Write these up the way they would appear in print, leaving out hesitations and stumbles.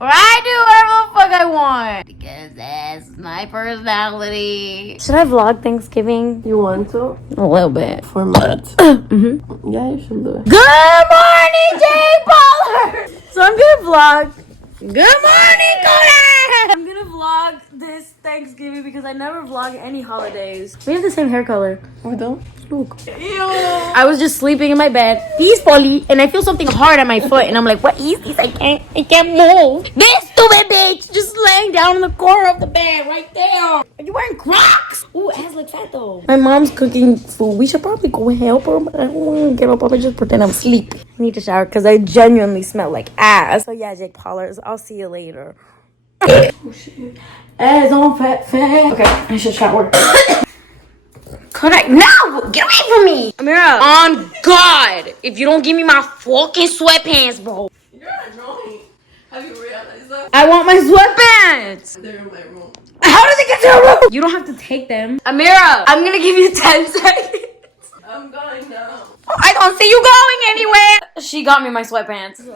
Or I do whatever the fuck I want. Because that's my personality. Should I vlog Thanksgiving? You want to? A little bit. For months. Mm-hmm. Yeah, you should do it. Good morning, Jay Baller! So I'm gonna vlog. Good morning, Kodak! I'm gonna vlog this Thanksgiving because I never vlog any holidays. We have the same hair color. We don't? Look. Ew. I was just sleeping in my bed peacefully and I feel something hard at my foot and I'm like, what is this? I can't move. This stupid bitch just laying down in the corner of the bed right there. Are you wearing Crocs? Ooh, ass look fat though. My mom's cooking food. We should probably go and help her, but I don't want to get up. I'm just pretend I'm asleep. I need to shower because I genuinely smell like ass. So yeah, Jake Paulers, I'll see you later. Oh shit. Ass on fat. Okay, I should shower. Kodak, no! Get away from me! Amira, on God! If you don't give me my fucking sweatpants, bro. You're annoying. Have you realized that? I want my sweatpants! They're in my room. How did they get to your room? You don't have to take them. Amira, I'm gonna give you 10 seconds. I'm going now. I don't see you going anywhere! She got me my sweatpants. Good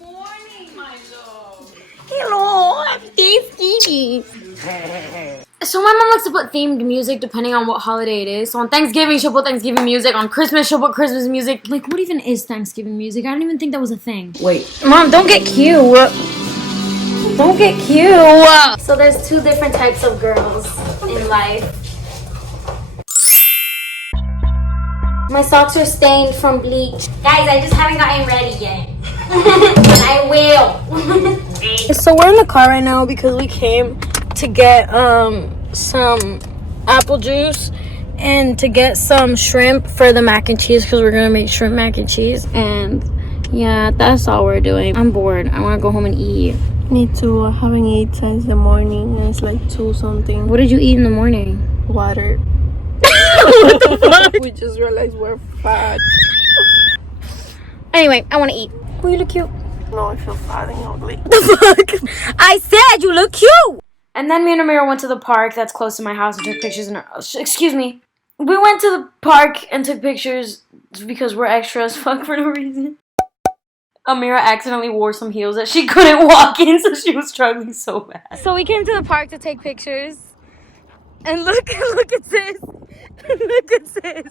morning, my love. Hello, happy Thanksgiving. So my mom likes to put themed music depending on what holiday it is. So on Thanksgiving, she'll put Thanksgiving music. On Christmas, she'll put Christmas music. Like, what even is Thanksgiving music? I don't even think that was a thing. Wait. Mom, don't get cute. Don't get cute. So there's two different types of girls in life. My socks are stained from bleach. Guys, I just haven't gotten ready yet. And I will. So we're in the car right now because we came to get some apple juice and to get some shrimp for the mac and cheese because we're gonna make shrimp mac and cheese. And yeah, that's all we're doing. I'm bored. I want to go home and eat. Me too. I haven't eaten since the morning and it's like 2 something. What did you eat in the morning? Water. What the fuck? We just realized we're fat. Anyway, I want to eat. Oh, you look cute. No, I feel fat and ugly. The fuck? I said you look cute. And then me and Amira went to the park that's close to my house and took pictures. Excuse me. We went to the park and took pictures because we're extra as fuck for no reason. Amira accidentally wore some heels that she couldn't walk in, so she was struggling so bad. So we came to the park to take pictures. And look at this. Look at this.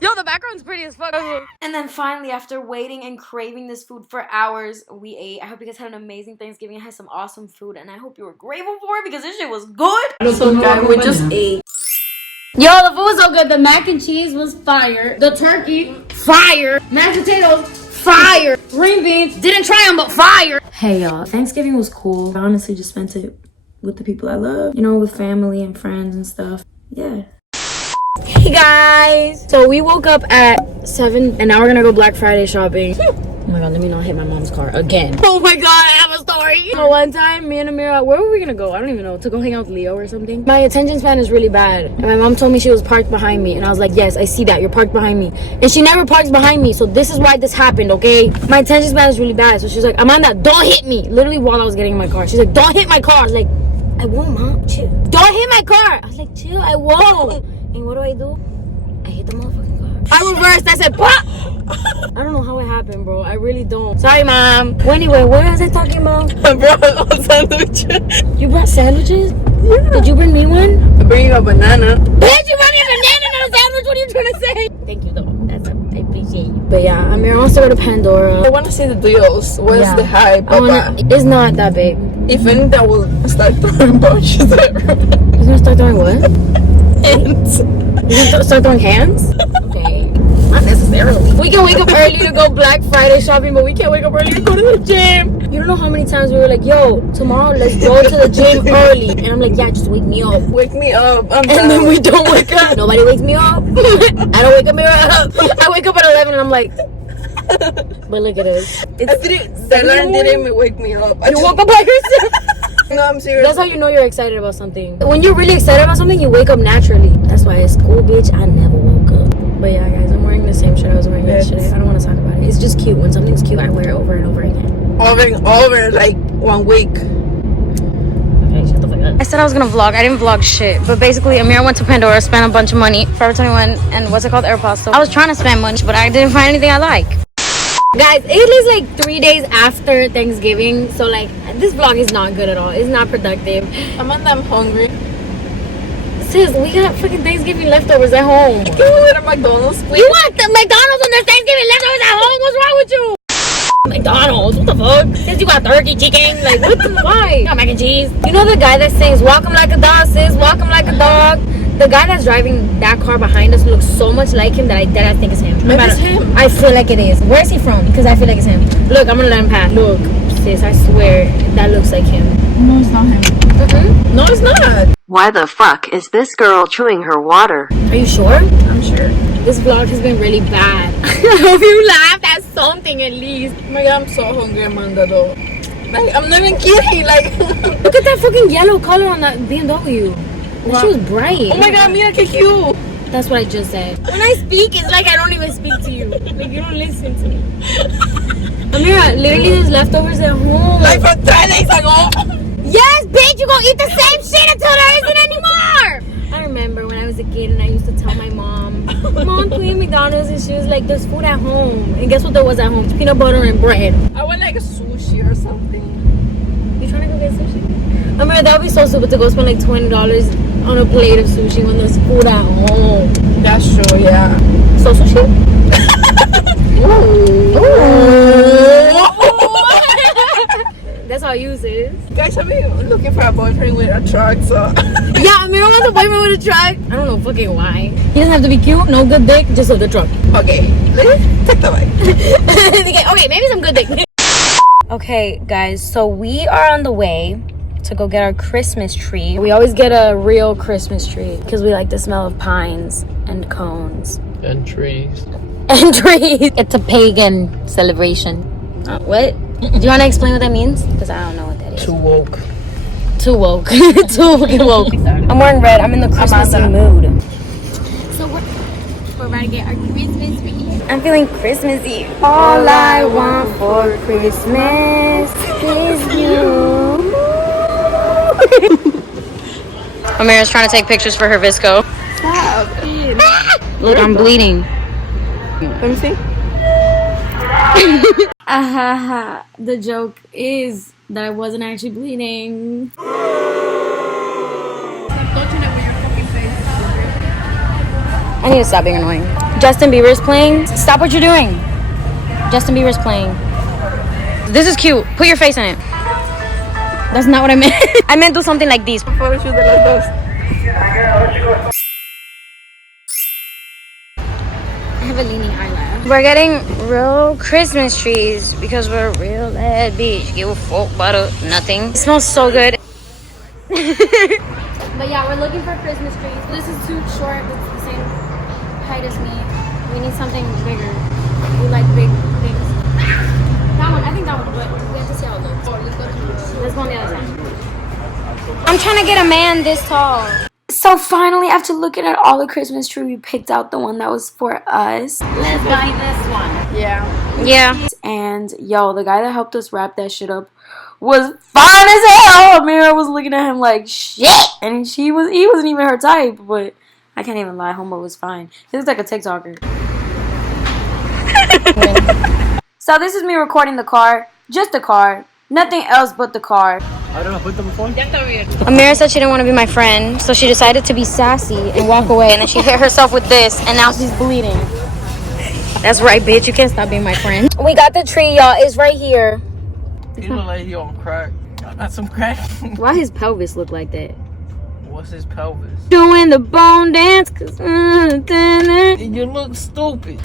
Yo, the background's pretty as fuck. And then finally, after waiting and craving this food for hours, we ate. I hope you guys had an amazing Thanksgiving. I had some awesome food, and I hope you were grateful for it because this shit was good. So guys, we just ate. Yo, the food was so good. The mac and cheese was fire. The turkey, fire. Mashed potatoes, fire. Green beans, didn't try them, but fire. Hey, y'all, Thanksgiving was cool. I honestly just spent it with the people I love. You know, with family and friends and stuff. Yeah. Hey guys! So we woke up at 7 and now we're gonna go Black Friday shopping. Oh my god, let me not hit my mom's car again. Oh my god, I have a story! So one time, me and Amira, where were we gonna go? I don't even know. To go hang out with Leo or something? My attention span is really bad. And my mom told me she was parked behind me. And I was like, yes, I see that. You're parked behind me. And she never parks behind me. So this is why this happened, okay? My attention span is really bad. So she's like, Amanda, don't hit me. Literally while I was getting in my car. She's like, don't hit my car. I was like, I won't, mom. Chill. Don't hit my car. I was like, chill, I won't. And what do? I hit the motherfucking car. I reversed. I said, pop! I don't know how it happened, bro. I really don't. Sorry, mom. Well, anyway, what was I talking about? I brought a sandwich. You brought sandwiches? Yeah. Did you bring me one? I bring you a banana. Bitch, you brought me a banana, not a sandwich. What are you trying to say? Thank you, though. I appreciate you. But yeah, Amira wants to go to Pandora. I want to see the deals. Where's the hype? It's not that big. If anything, I will start throwing bunches everywhere. You're gonna start throwing what? Hands. You're gonna start throwing hands? Okay. Not necessarily. We can wake up early to go Black Friday shopping, but we can't wake up early to go to the gym. You don't know how many times we were like, yo, tomorrow let's go to the gym early. And I'm like, yeah, just wake me up. Wake me up. I'm and then we don't wake up. Nobody wakes me up. I don't wake Amira up. I wake up at 11 and I'm like, but look at us. Stella didn't wake me up. You woke up by yourself? No, I'm serious. That's how you know you're excited about something. When you're really excited about something, you wake up naturally. That's why at school, bitch, I never woke up. But yeah, guys, I'm wearing the same shirt I was wearing yesterday. I don't want to talk about it. It's just cute. When something's cute, I wear it over and over again. Over like 1 week. Okay, shut the fuck up. I said I was gonna vlog. I didn't vlog shit. But basically, Amira went to Pandora, spent a bunch of money. Forever 21 and what's it called? Aeropostale. I was trying to spend money, but I didn't find anything I like. Guys, it is like 3 days after Thanksgiving, so like this vlog is not good at all. It's not productive. Amanda, I'm hungry. Sis, we got fucking Thanksgiving leftovers at home. Can we go to McDonald's, please? You want the McDonald's and there's Thanksgiving leftovers at home? What's wrong with you? McDonald's, what the fuck? Since you got turkey, chicken, like what the why? You got mac and cheese. You know the guy that sings "Walk 'em like a dog, sis, walk 'em like a dog." The guy that's driving that car behind us looks so much like him that I think it's him. Maybe it's him. I feel like it is. Where is he from? Because I feel like it's him. Look, I'm gonna let him pass. Look, sis, I swear that looks like him. No, it's not him. No, it's not. Why the fuck is this girl chewing her water? Are you sure? I'm sure. This vlog has been really bad. I hope you laughed at something at least. Oh my god, I'm so hungry, Amanda, though. Like, I'm not even kidding. Like, Look at that fucking yellow color on that BMW. That shit was bright. oh my god, mira que cute. That's what I just said. When I speak, it's like I don't even speak to you. Like you don't listen to me. Amira, literally there's leftovers at home. Like from 3 days ago. Yes, bitch, you gonna eat the same shit until there isn't anymore. I remember when I was a kid and I used to tell my mom, Mom, can we eat McDonald's? And she was like, there's food at home. And guess what there was at home? Peanut butter and bread. I want like a sushi or something. You trying to go get sushi? I mean, that would be so stupid to go spend like $20 on a plate of sushi when there's food at home. That's true, yeah. So sushi? Ooh. That's how you say it. Guys, I've been looking for a boyfriend with a truck, so. Yeah, Amira wants a boyfriend with a truck. I don't know fucking why. He doesn't have to be cute, no good dick, just with the truck. Okay, let's take the bike. Okay, maybe some good dick. Okay, guys, so we are on the way to go get our Christmas tree. We always get a real Christmas tree because we like the smell of pines and cones. And trees. And trees. It's a pagan celebration. What? Do you want to explain what that means? Because I don't know what that is. Too woke. Too woke. Too fucking woke. I'm wearing red. I'm in the Christmassy mood. So we're about to get our Christmas tree. I'm feeling Christmassy. All I want for Christmas is you. Amira's trying to take pictures for her Visco. Stop. Look, I'm bleeding. Let me see. The joke is that I wasn't actually bleeding. I need to stop being annoying. Justin Bieber's playing. Stop what you're doing. Justin Bieber's playing. This is cute. Put your face in it. That's not what I meant. I meant do something like this. Photo shoot de los dos. I have a leaning eyelash. We're getting real Christmas trees because we're real bad bitch. Give a fuck about nothing. It smells so good. But yeah, we're looking for Christmas trees. This is too short. It's the same height as me. We need something bigger. We like big things. That one, I think that one, but we have to see how it looks. Let's go on the other side. I'm trying to get a man this tall. So finally, after looking at all the Christmas tree, we picked out the one that was for us. Let's buy this one. Yeah. Yeah. And yo, the guy that helped us wrap that shit up was fine as hell. Amira was looking at him like shit, and he wasn't even her type. But I can't even lie, homo was fine. He looks like a TikToker. So this is me recording the car, just the car, nothing else but the car. Amira said she didn't want to be my friend, so she decided to be sassy and walk away, and then she hit herself with this, and now she's bleeding. That's right, bitch. You can't stop being my friend. We got the tree, y'all. It's right here. He look like he on crack. Y'all got some crack? Why his pelvis look like that? What's his pelvis? Doing the bone dance, cause You look stupid.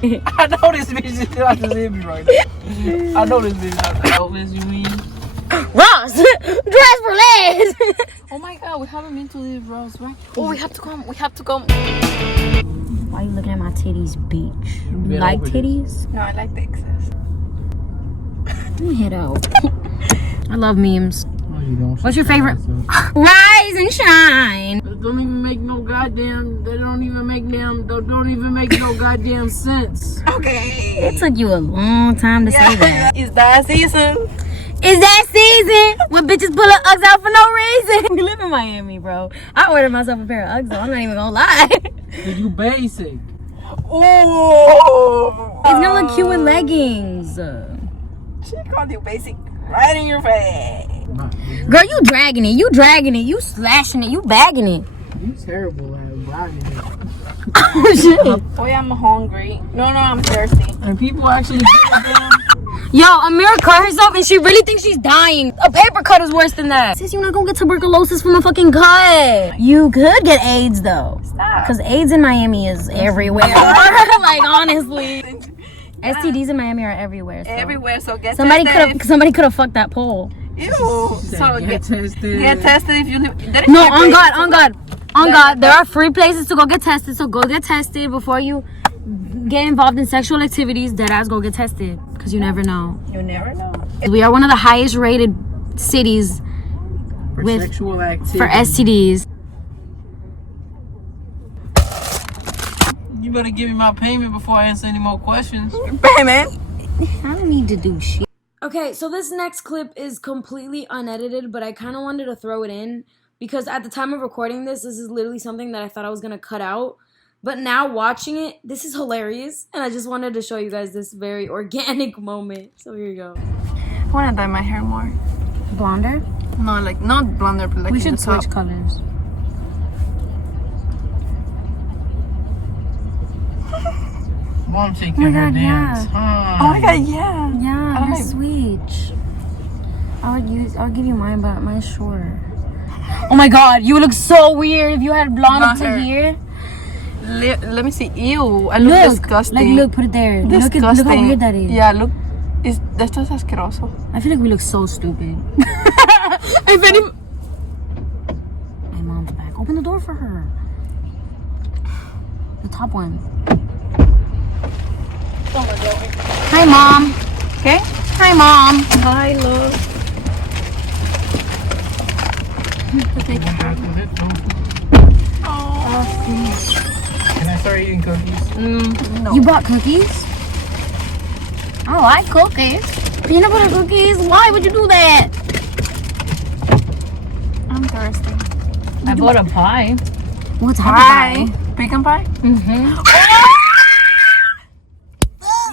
I know this bitch is not just hit me right now. I know this bitch not pelvis, you mean? Ross, dress for legs. Oh my god, we haven't been to this Ross, right? Oh, we have to come. We have to come. Why are you looking at my titties, bitch? You like titties? No, I like the excess. Let me head out. I love memes. Oh, you don't. What's your favorite? Rise and shine. That don't even make no goddamn. They don't even make no goddamn sense. Okay. It took you a long time to say that. Is that season? Is that season when bitches pull up Uggs out for no reason? We live in Miami, bro. I ordered myself a pair of Uggs, though. I'm not even gonna lie. Cause you basic. Oh. It's gonna look cute with leggings. She called you basic right in your face. Girl, you dragging it. You dragging it. You slashing it. You bagging it. You terrible at riding it. Oh, shit. Boy, I'm hungry. No, I'm thirsty. And people actually give a damn. Yo, Amira cut herself and she really thinks she's dying. A paper cut is worse than that. Sis, you're not gonna get tuberculosis from a fucking cut. You could get AIDS though. Stop. Because AIDS in Miami is everywhere. Like, honestly. STDs in Miami are everywhere. So. Everywhere, so get Somebody tested. could have fucked that pole. Ew. So get tested. Get tested if you live. No, on God. There are free places to go get tested. So go get tested before you get involved in sexual activities. Deadass, go get tested. Because you never know. You never know. We are one of the highest rated cities For with sexual activity. for STDs. You better give me my payment before I answer any more questions. Payment? I don't need to do shit. Okay, so this next clip is completely unedited, but I kind of wanted to throw it in because at the time of recording this is literally something that I thought I was going to cut out. But now watching it, this is hilarious. And I just wanted to show you guys this very organic moment. So here you go. I want to dye my hair more. Blonder? No, like, not blonder, but like We in should the top. switch colors. Mom taking Oh my her God, dance. yeah. Oh my God, yeah. Yeah, I let's switch. I'll give you mine, but mine's short. Oh my God, you would look so weird if you had blonde up to hair. here. Let me see. Ew, I look disgusting. Look, put it there. Disgusting. Look how weird that is. Yeah, look. Esto es asqueroso. I feel like we look so stupid. If any... My mom's back. Open the door for her. The top one. Hi, Mom. Okay? Hi, Mom. Hi, love. Can I start eating cookies? No. You bought cookies? I like cookies. Peanut butter cookies? Why would you do that? I'm thirsty. I bought a pie. What's Pie? Pecan pie? Mm-hmm.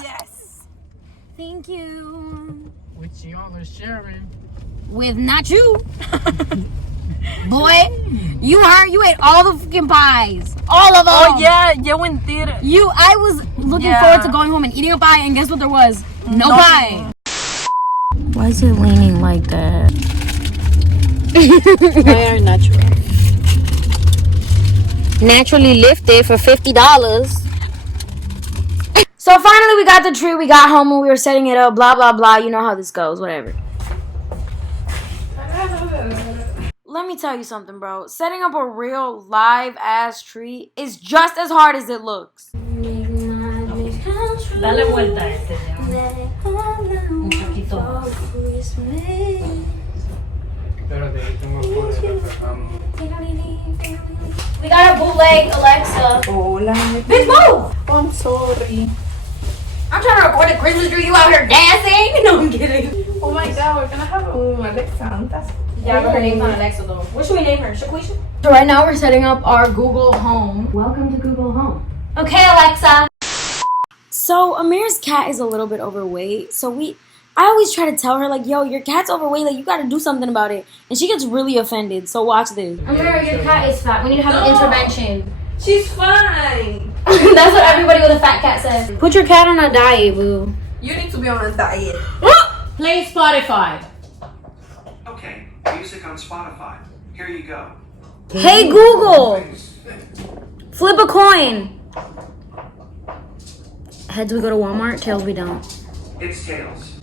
Yes. Thank you. Which y'all are sharing. With not you. Boy, you ate all the fucking pies. All of them. Oh, yeah. Yo mentira. I was looking Yeah. forward to going home and eating a pie, and guess what there was? No Nothing. pie. Why is it leaning like that? They are natural. Naturally lifted for $50. So finally we got the tree, we got home and we were setting it up, blah, blah, blah. You know how this goes, whatever. Let me tell you something, bro. Setting up a real live ass tree is just as hard as it looks. Dale vuelta a este, un poquito más. We got a bootleg Alexa. Hola. Bitch, move! Oh, I'm sorry. I'm trying to record a Christmas tree. You out here dancing? No, I'm kidding. Oh my God, we're gonna have Alexa. Yeah, but her name's not Alexa though. What should we name her? Shaquisha? So right now we're setting up our Google Home. Welcome to Google Home. Okay, Alexa. So Amir's cat is a little bit overweight. I always try to tell her like, yo, your cat's overweight. Like, you gotta do something about it. And she gets really offended. So watch this. Amir, your cat is fat. We need to have an intervention. She's fine. That's what everybody with a fat cat says. Put your cat on a diet, boo. You need to be on a diet. Play Spotify. Okay, music on Spotify. Here you go. Hey Google, flip a coin. Heads we go to Walmart, tails we don't. It's Tails.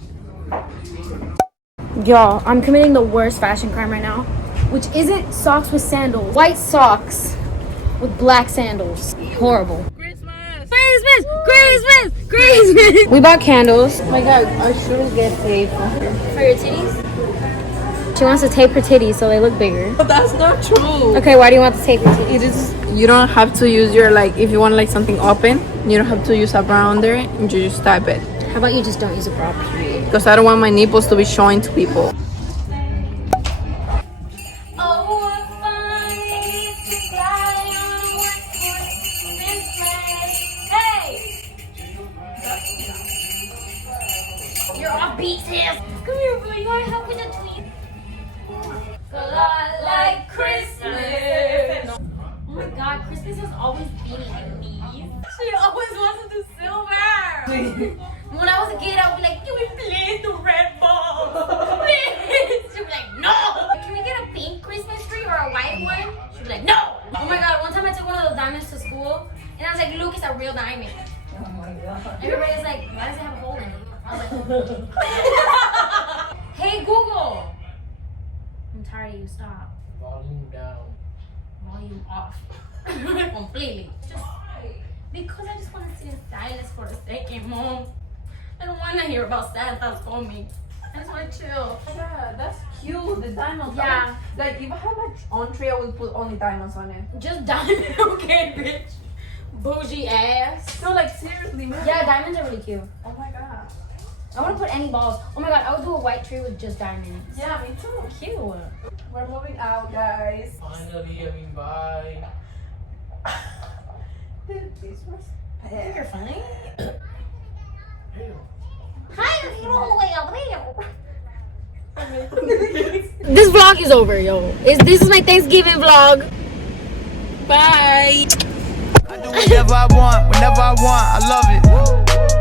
Y'all, I'm committing the worst fashion crime right now, which isn't socks with sandals. White socks with black sandals. Horrible. Christmas! We bought candles. Oh my God, I should get paid for her. For your titties? She wants to tape her titties so they look bigger. But that's not true. Okay, why do you want to tape your titties? It is. You don't have to use your if you want something open, you don't have to use a bra under it. You just type it. How about you just don't use a bra, period? Because I don't want my nipples to be showing to people. beats his. Come here, bro. You want to help with the tweet? A lot like Christmas. Oh my God, Christmas has always been like me. She always wants to do silver. When I was a kid, I would be like, can we play the red ball? Please. She'd be like, no. Can we get a pink Christmas tree or a white one? She'd be like, no. Oh my God, one time I took one of those diamonds to school, and I was like, look, it's a real diamond. Oh my God. Everybody's like, why does it have a hole in it? I was like, hey Google. I'm tired of you, stop. Volume down. Volume off. Completely. Just because I just want to sit in silence for a second, Mom. I don't want to hear about Santa's coming. I just want to chill. Yeah, that's cute. The diamonds. Yeah. Like if I had my entree, I would put only diamonds on it. Just diamond, okay, bitch. Bougie ass. No, like seriously, man. Yeah, diamonds are really cute. Oh my God. I want to put any balls. Oh my God, I would do a white tree with just diamonds. Yeah, me too. Cute. We're moving out, guys. Finally, I mean, bye. This was bad. You're funny. Damn. Hi, you're all the way over there. This vlog is over, yo. This is my Thanksgiving vlog. Bye. I do whatever I want, whenever I want. I love it.